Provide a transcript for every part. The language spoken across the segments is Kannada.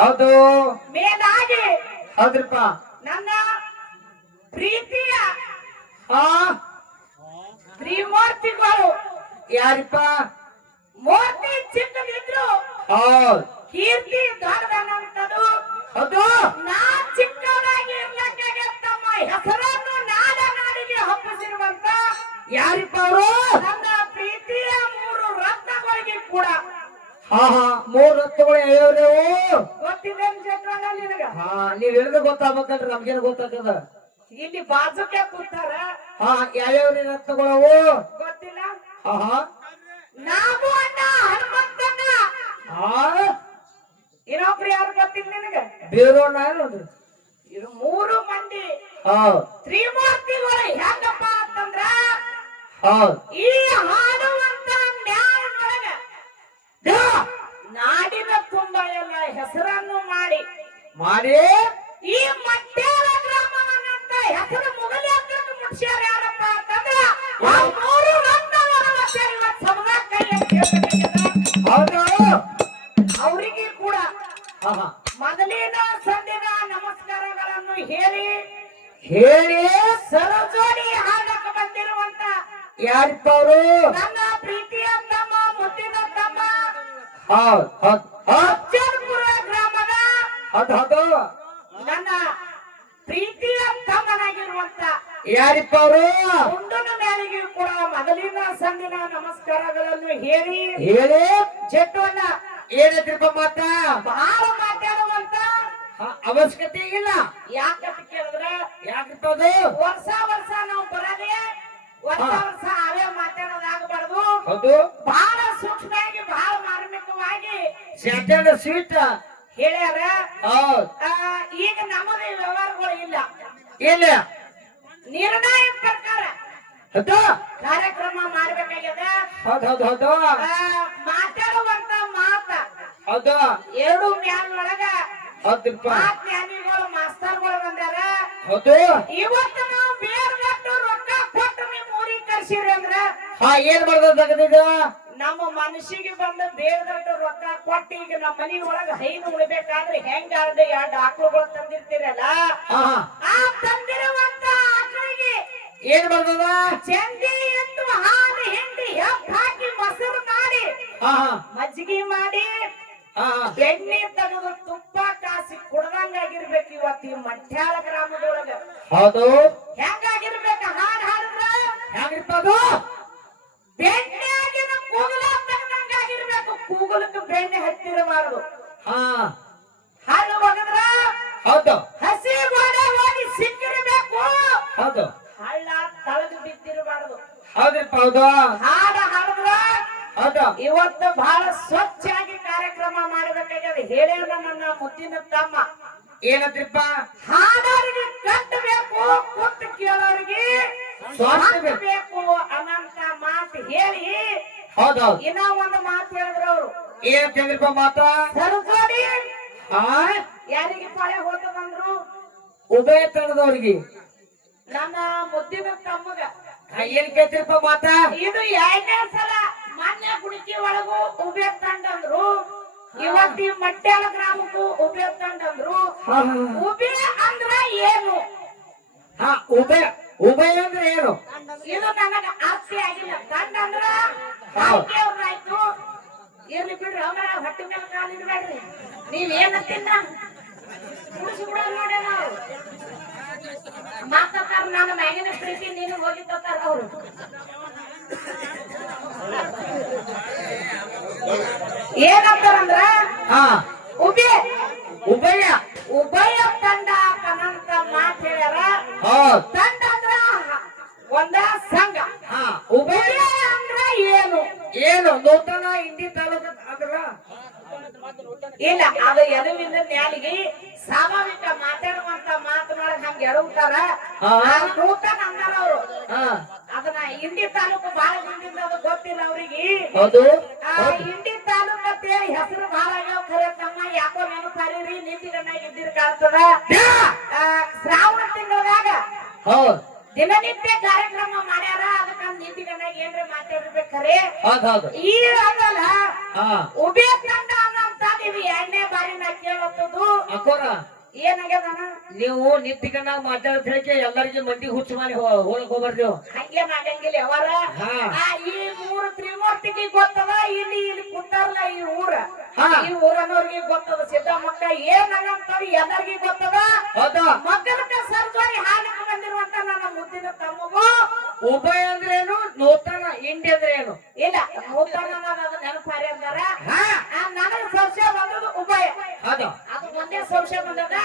ಹೌದು ಮೇಲಾಗಿ ಹೌದ್ರಪ್ಪ. ನನ್ನ ಪ್ರೀತಿಯ ಆ. ತ್ರಿಮೂರ್ತಿಗಳು. ಯಾರಿಪ್ಪ? ಮೂರ್ತಿ ಚಿಕ್ಕದಿದ್ರು. ಹೌದ್. ಕೀರ್ತಿ ದೊಡ್ಡದನ್ನಂಥದ್ದು ಅದು. ನಾ ಚಿಕ್ಕವನಾಗಿ ಇರ್ಲಕ್ಕಾಗೆ ತಮ್ಮ ಹೆಸರನ್ನು ನಾಡ ನಾಡಿಗೆ ಹಬ್ಬಿಸಿರುವಂತ ಯಾರಿಪ್ಪ ಅವರು? ನನ್ನ ಪ್ರೀತಿಯ ಮೂರು ರತ್ನಗಳಿಗೆ ಕೂಡ. ಹಾ ಹಾ. ಮೂರು ರತ್ನಗಳು ಗೊತ್ತಿದೆ ಜಟ್ರಣ್ಣ ನಿನಗ? ಹಾ ನೀವ್ ಗೊತ್ತಾಗ್ಬೇಕಲ್ರಿ ನಮ್ಗೇನು ಗೊತ್ತಾಗದ ಇಲ್ಲಿ ಬಾಜುಕೆ ಕೂತಾರ? ಹಾ ಯಾವ್ಯಾವ್ರಿ ರತ್ನಗಳವು? ಗೊತ್ತಿಲ್ಲ? ಹಾ ಹಾ. ನಾವು ಅಣ್ಣ ಹನುಮಂತಣ್ಣ. ಹಾ. ಇನ್ನೊಬ್ರು ಯಾರು ಗೊತ್ತಿಲ್ಲ ನಿನಗ? ಬೇರೋಣ ನೋಡ್ರಿ? ಇದು ಮೂರು ಮಂದಿ. ಹಾ. ತ್ರಿಮೂರ್ತಿಗಳು ಹೆಂಗಪ್ಪ ಅಂತಂದ್ರ ಹಾ. ಈ ಹಾಡುವಂತ ನ್ಯಾಯದೊಳಗ ನಾಡಿನ ತುಂಬ ಎಲ್ಲ ಹೆಸರನ್ನು ಮಾಡಿ ಮಾಡಿ. ಈ ಮಟ್ಯಾಳ ಗ್ರಾಮವನ್ನಂತ ಹೆಸರು ಮುಗಲಿ ಅಂತ ಮುಟ್ಸ್ಯಾರ ಯಾರಪ್ಪ ಅಂತಂದ್ರ ಮೂರು ರತ್ನಗಳ ಸೇರಿ ಇವತ್ತು ಸಮುದಾಯ ಹೌದು. ಅವರಿಗೆ ಕೂಡ ಮೊದಲಿನ ಸಂದಿನ ನಮಸ್ಕಾರಗಳನ್ನು ಹೇಳಿ ಹೇಳಿ. ಸರಜೋಡಿ ಹಾಡಕ ಬಂದಿರುವಂತ ಯಾರಪ್ಪ ಅವರು ನನ್ನ ಪ್ರೀತಿಯ ತಮ್ಮ ಮುದ್ದಿನ ತಮ್ಮ ಹೌದು ಹೌದು ಹೌದ್ ಹೌದು. ನನ್ನ ಪ್ರೀತಿಯ ತಮ್ಮನಾಗಿರುವಂತ ಯಾರಿಪ್ಪ ಅವರು? ಮುಂದಿನ ಮೇಲಿಗೆ ಕೂಡ ಮೊದಲಿನ ಸಂದಿನ ನಮಸ್ಕಾರಗಳನ್ನು ಹೇಳಿ ಹೇಳಿ. ಜೆಟ್ಟವನ್ನ ಏನೈತ್ರಿಪ್ಪ ಮಾತ? ಬಹಳ ಮಾತಾಡುವಂತ ಅವಶ್ಯಕತೆ ಇಲ್ಲ. ಯಾಕಂತ ಕೇಳಿದ್ರೆ ಯಾಕಪ್ಪ ಅದು? ವರ್ಷ ವರ್ಷ ನಾವು ಬರೋದೇ ವರ್ಷ. ವರ್ಷ ಅವೇ ಮಾತಾಡೋದಾಗಬಾರ್ದು. ಹೌದು. ಬಹಳ ಸೂಕ್ಷ್ಮವಾಗಿ ಬಹಳ ಮಾರ್ಮಿಕವಾಗಿ ಸೆಕೆಂಡ್ ಸ್ವೀಟ್. ಹೇಳ್ಯಾರ? ಈಗ ನಮಗೆ ವ್ಯವಹಾರಗಳು ಇಲ್ಲ. ಇಲ್ಲ. ನಿರ್ಣಯ ಪ್ರಕಾರ ಕಾರ್ಯಕ್ರಮ ಮಾಡ್ಬೇಕಾಗ್ಯದ? ಹೌದ್ ಹೌದ್ ಹೌದು. ಆ, ಮಾತಾಡುವಂತ ಮಾತ. ಹೌದು. ಎರಡು ಮ್ಯಾನ್ ಒಳಗ ಮಾತ್ ಜ್ಞಾನಿಗಳು ಮಾಸ್ತರ್ಗಳು ಬಂದಾರ. ಹೌದು. ಇವತ್ತು ನಾವು ಬೇರ್ಗಟ್ಟು ರೊಕ್ಕ ಕೊಟ್ಟು ನೀವು ಊರಿಗೆ ಕರ್ಸಿರಿ ಅಂದ್ರ? ಹಾ ಏನ್ ಮಾಡ್ದದ ನಮ್ಮ ಮನಸ್ಸಿಗೆ ಬಂದ ಬೇರ್ಗಟ್ಟು ರೊಕ್ಕ ಕೊಟ್ಟು ಈಗ ನಮ್ಮ ಮನಿ ಒಳಗ ಹೈನು ಉಳಿಬೇಕಾದ್ರೆ ಹೆಂಗ ಅರ್ಧ ಎರಡು ಆಕಳುಗಳು ತಂದಿರ್ತೀರಲ್ಲ? ಆ ತಂದಿರುವಂತ ಆಕಳಿಗೆ ಏನ್ ಬರ್ತದ ಚಂದಿ ಎಂದು ಹಾಲು ಹಿಂಡಿ ಹೆಪ್ಪ ಹಾಕಿ ಮೊಸರು ಮಾಡಿ ಮಜ್ಜಿಗೆ ಮಾಡಿ ಬೆಣ್ಣೆ ತೆಗೆದು ತುಪ್ಪ ಕಾಸಿ ಕುಡ್ದಂಗಾಗಿರ್ಬೇಕು ಇವತ್ತು ಈ ಮಠ್ಯಾಳ ಗ್ರಾಮದೊಳಗ. ಹೌದು ಹೆಂಗಾಗಿರ್ಬೇಕು ಹಾಡು ಹಾಡಿದ್ರ ಹೆಂಗ್ರಿಪ್ಪ ಅದು ಬೆಣ್ಣೆಯಾಗಿನ ಕೂದಲ ತೆಗ್ದಂಗಾಗಿರ್ಬೇಕು ಕೂಗಲಕ್ಕೆ ಬೆಣ್ಣೆ ಹತ್ತಿರಬಾರದು ಹಾ ಹಾಲು ಒಗದ್ರ ಹೌದು ಹಸಿ ಗೋಡೆ ಹೋಗಿ ಸಿಕ್ಕಿರಬೇಕು ಹೌದು ಹಳ್ಳ ತಳಗ ಬಿದ್ದಿರಬಾರದು ಹೌದ್ರಿಪ್ಪ ಹೌದು ಹಾಡ ಹಾಡಿದ್ರ ಹೌದು ಇವತ್ತು ಬಹಳ ಸ್ವಚ್ಛಾಗಿ ಕಾರ್ಯಕ್ರಮ ಮಾಡಬೇಕಾಗ್ಯದ ಹೇಳ್ಯಾರ ನನ್ನ ಮುದ್ದಿನ ತಮ್ಮ ಏನತ್ರಿಪ್ಪ ಹಾಡೋರಿಗೆ ಕಟ್ಟಬೇಕು ಕೊಟ್ಟು ಕೇಳೋರಿಗೆ. ಬೇಕು ಅನ್ನಂತ ಮಾತು ಹೇಳಿ ಹೌದು ಹೌದು ಇನ್ನ ಒಂದು ಮಾತು ಹೇಳಿದ್ರು ಅವರು. ಏನ್ ಮಾತ? ಸರಜೋಡಿ ಹಾ ಯಾರಿಗೆ ಪಾಳೆ ಹೋತದಂದ್ರು? ಉಭಯ ತಂಡದವ್ರಿಗೆ. ನನ್ನ ಮುದ್ದಿನ ತಮ್ಮಗ. ಏನ್ ಕೇಳ್ತಿರಪ್ಪ ಮಾತ? ಇದು ಎರಡನೇ ಸಲ ಮಾನ್ಯ ಗುಡಿಕಿ ಒಳಗೂ ಉಭಯ ತಂಡಂದ್ರು. ಇವತ್ತಿ ಮಟ್ಟೆಲ ಗ್ರಾಮಕ್ಕೂ ಉಬೆ ಅಂತಂದ್ರು. ಉಬೆ. ಅಂದ್ರ ಏನು? ಹಾ ಉಬೆ ಉಭಯ ಅಂದ್ರೆ ಏನು? ಇದು ನನಗ ಅರ್ಥ ಆಗಿಲ್ಲ. ಗಂಡ ಅಂದ್ರ. ಆಯ್ತು ಇರ್ಲಿ ಬಿಡ್ರಿ ಅವರ ಹೊಟ್ಟೆ ಮೇಲೆ ಕಾಲು ಇಡ್ಬೇಡ್ರಿ. ನೀವ್ ಏನಂತಿಲ್ಲ ಕುಡಿಸಿ ಬಿಡ ನೋಡ ನಾವು. ಮಾತಾಡ್ತಾರ ನನ್ನ ಮ್ಯಾಗಿನ ಪ್ರೀತಿ ನೀನು ಹೋಗಿ ತತ್ತಾರ ಅವ್ರು. ಏನಂತಾರಂದ್ರ? ಹಾ. ಉಭಯ. ಉಭಯ ತಂಡ ಅಂತ ಮಾತು ಹೇಳ್ಯಾರ. ತಂಡ ಅಂದ್ರ ಒಂದ ಸಂಘ. ಉಭಯ ಅಂದ್ರ ಏನು? ಏನು? ನೂತನ ಇಂಡಿ ತಾಲೂಕ ಅಂದ್ರ? ಇಲ್ಲ ಅದು ಎಲುವಿನ ನ್ಯಾಲಿಗೆ ಸ್ವಾಭಾವಿಕ ಮಾತಾಡುವಂತ ಮಾತನಾಡಕ್ ಹಂಗ ಎಡವುತ್ತಾರ. ಹಾ. ನೂತನ ಅಂದಾರ ಅವರು. ಹಾ. ಅದನ್ನ ಇಂಡಿ ತಾಲೂಕು ಬಹಳ ಅದು ಗೊತ್ತಿಲ್ಲ ಅವ್ರಿಗೆ. ಹೌದು. ಇಂಡಿ ಯಾಕೋ ನೆನಪಾರಿರಿ ಇದ್ದಿರ ಕಾಣ್ತದ ಶ್ರಾವಣ ತಿಂಗಳದಾಗ ಹೌದ್. ದಿನನಿತ್ಯ ಕಾರ್ಯಕ್ರಮ ಮಾಡ್ಯಾರ ಅದಕ್ಕ ನೀತಿಗಣ್ಣಾಗ ಏನ್ರ ಮಾತಾಡಿರ್ಬೇಕಾರೆ ಈ ಅದಲ್ಲ ಉಭಯ ತಂಡ ಅನ್ನಂತ ನೀವು ಎರಡನೇ ಬಾರಿ ನಾ ಕೇಳತ್ತದು. ಅಕ್ಕೋರ ಏನಾಗ್ಯದಣ್ಣ? ನೀವು ನಿಂತಿಕಂಡ ಮಾತಾಡೋದ್ ಹೇಳಕ್ಕೆ ಎಲ್ಲರಿಗೆ ಮಂದಿ ಹುಚ್ಚು ಮಾಡಿ ಹೋಗಕ್ ಹೋಗ್ಬಾರ್ದು. ಹಂಗೆ ಮಾಡಂಗಿಲ್ಲ ಅವರ. ಈ ಮೂರು ತ್ರಿಮೂರ್ತಿಗೆ ಗೊತ್ತದ ಇಲ್ಲಿ ಇಲ್ಲಿ ಈ ಊರನವ್ರಿಗೆ ಗೊತ್ತದ ಸಿದ್ದಮ್ಮಕ್ಕ ಏನ್ ಆಗಂತಾವ ಎಲ್ಲರಿಗೂ ಗೊತ್ತದ? ಮಕ್ಕಳಕ್ಕ ಸರ್ಜರಿ ಹಾಡಕ್ಕೆ ಬಂದಿರುವಂತ ನನ್ನ ಮುದ್ದಿನ ತಮ್ಮಗೂ. ಉಭಯ ಅಂದ್ರೆ ಏನು ನೂತನ ಇಂಡಿ ಅಂದ್ರೆ ಏನು ಇಲ್ಲ ನೂತನ ಅದು ನೆನಪಾರಿ ಅಂದಾರ. ನನಗೆ ಸಂಶಯ ಬಂದದ್ದು ಉಭಯ. ಹೌದು. ಅದು ಒಂದೇ ಸಂಶಯ ಬಂದದ.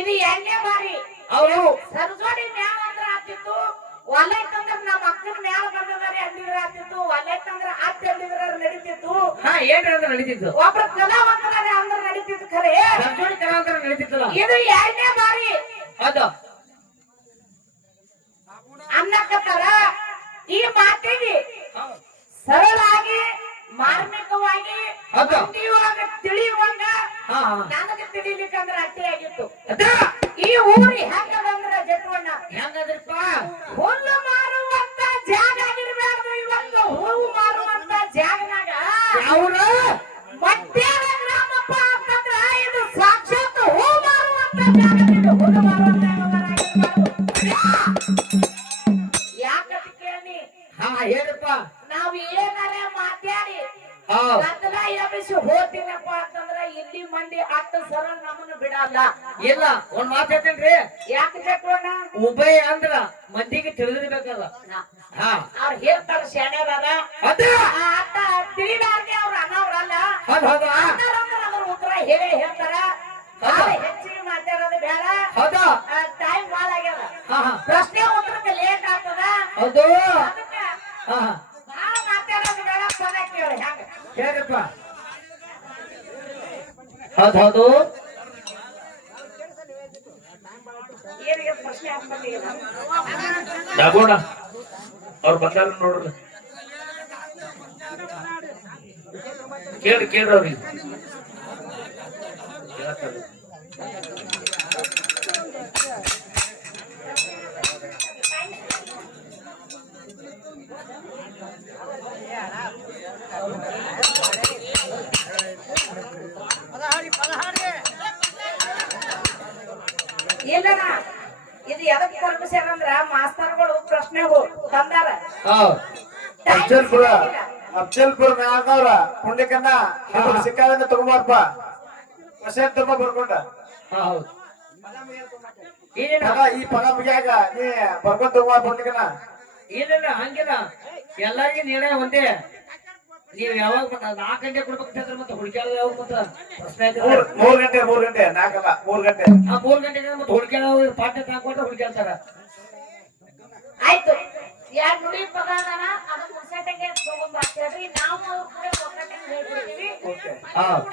ಇದು ಎರಡನೇ ಬಾರಿ. ಅವರು ಸರ್ಜೋಡಿ ಮ್ಯಾಲ ಅಂದ್ರ ಆತಿತ್ತು ಒಲೈತಂದ್ರ ನಮ್ಮ ಅಕ್ಕನ ಮ್ಯಾಲ ಬಂದದಾರೆ ಅಂದಿದ್ರ ಆಗ್ತಿತ್ತು. ಒಲೈತಂದ್ರ ಅತ್ತ ಅಂದಿದ್ರ ನಡೀತಿತ್ತು. ಹಾ ಏನ್ರಿ ಅಂದ್ರೆ ನಡೀತಿದ್ದು ಒಬ್ರ ಕಲಾವಂತರಾರೆ ಅಂದ್ರ ನಡೀತಿತ್ತು ಖರೆ. ಸರ್ಜೋಡಿ ಕಲಾಂತರ ನಡೀತಿತ್ತಲ್ಲ? ಇದು ಎರಡನೇ ಬಾರಿ. ಹೌದು. ಅನ್ನಕತ್ತಾರ. ಈ ಮಾತಿಗೆ ಸರಳಾಗಿ ಮಾರ್ಮಿಕವಾಗಿ ತಿಳಿಯುವಂಗ ಹಾ. ನನಗೆ ತಿಳಿಲಿಕ್ಕಂದ್ರ ಅಟ್ಟೆ ಆಗಿತ್ತು ಈ ಊರಿ ಹೆಂಗದಂದ್ರ ಇಲ್ಲ ಒಂದ್ ಮಾತು ಹೇಳ್ತೇನ್ರಿ. ಯಾಕೆ ಉಭಯ ಅಂದ್ರ ಮಂದಿಗೆ ತಿಳಿದಿರ್ಬೇಕಲ್ಲ. ಹಾ. ಅವ್ರು ಹೇಳ್ತಾರ ಶಾಣ್ಯರಾರ ಅದ. ಅವ್ರ ಅನ್ನವ್ರಲ್ಲ ಹೌದ್ ಹೌದಾ. ಅನ್ನೋರಂದ್ರ ಅದ್ರ ಉತ್ತರ ಹೇಳೇ ಹೇಳ್ತಾರ? ಹೆಚ್ಚಿಗೆ ಮಾತಾಡೋದು ಬೇಡ. ಹೌದಾ. ಟೈಮ್ ಆಗ್ಯದ. ಪ್ರಶ್ನೆ ಉತ್ತರಕ್ಕೆ ಲೇಟ್ ಆಗ್ತದ. ಹೌದು. ಮಾತಾಡೋದು ಬೇಡ ಪದ ಕೇಳಿ ಹೆಂಗ. ಹೇಳ್ರಪ್ಪ ಹೌದ್ ಹೌದು. ಪ್ರಶ್ನೆ ಹಾಕ್ಬೇಕಿಲ್ಲ ನಾಗೋಣ ಅವ್ರ ಬಂದಾರ ನೋಡ್ರಿ ಕೇಳ್ರಿ ಕೇಳ್ರಿ ಅವ್ರಿಗೆ ಹೇಳ್ತಾರೆ. ಇಲ್ಲನ ಇದು ಎದಕ್ ಕರ್ಪಿಸ್ಯಾರ ಅಂದ್ರ ಮಾಸ್ತರ್ಗಳು ಪ್ರಶ್ನೆ ತಂದಾರ ಅಫ್ಜಲ್ಪುರ. ಅಫ್ಜಲ್ಪುರ ನಾಗವ್ರ ಪುಂಡಿಕನ್ನ ಸಿಕ್ಕಾದಂಗ ತಗೊಂಬಾರಪ್ಪ ಕ್ವಶನ್ ತುಂಬ ಬರ್ಕೊಂಡ. ಈ ಪಗ ಮುಗಿಯಾಗ ನೀ ಬರ್ಕೊಂಡ್ ತಗೊಂಬಾರ ಪುಂಡಿಕನ್ನ ಏನಿಲ್ಲ ಹಂಗಿಲ್ಲ. ಎಲ್ಲರಿಗೂ ನಿರ್ಣಯ ಒಂದೇ. ನೀವ್ ಯಾವಾಗ ನಾಲ್ಕು ಗಂಟೆ ಕೊಡ್ಬೇಕಂತ ಮತ್ತೆ ಹುಡುಕ್ಯಾಳ ಯಾವಾಗ ಮತ್ತೆ ಪ್ರಶ್ನೆ ಆಯ್ತದ? ಮೂರ್ ಗಂಟೆ ಮೂರ್ ಗಂಟೆ ನಾಲ್ಕಲ್ಲ ಮೂರ್ ಗಂಟೆ. ಆ ಮೂರ್ ಗಂಟೆಗೆ ಮತ್ತೆ ಹುಡುಕ್ಯಾಳ ಪಾಠ ಹಾಕೊಂಡ್ರೆ ಹುಡುಕ್ಯಾಳ್ತಾರ ಆಯ್ತು. ಯಾರು ನುಡಿ ಪದ ಅದಾನ ಅದನ್ನ ಮುಗಿಸೋಟಂಗೆ ತಗೊಂಬರ್ತೇವ್ರಿ ನಾವು ಅವ್ರ ಕೂಡ ಒಕ್ಕಟ್ಟಂಗೆ. ಅವ್ರ್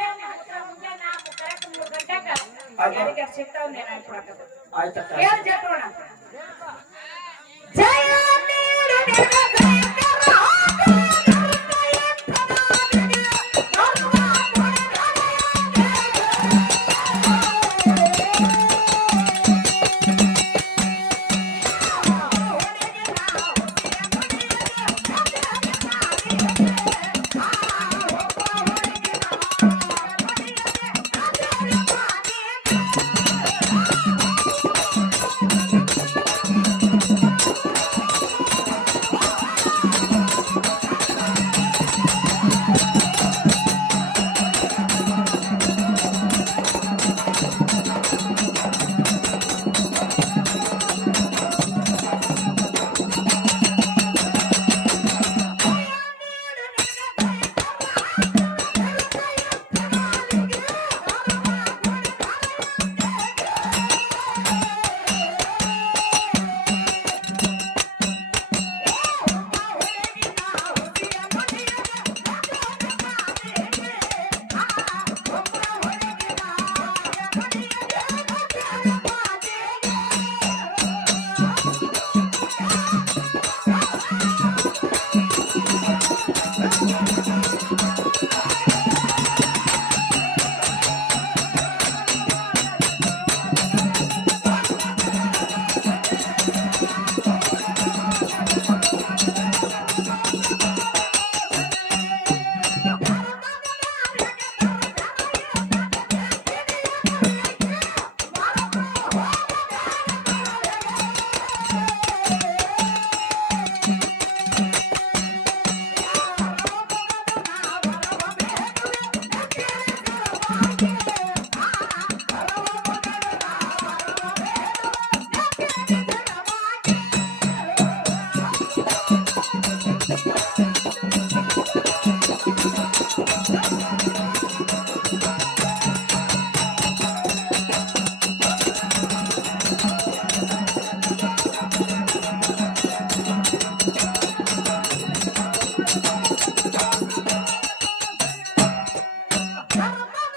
Bye-bye.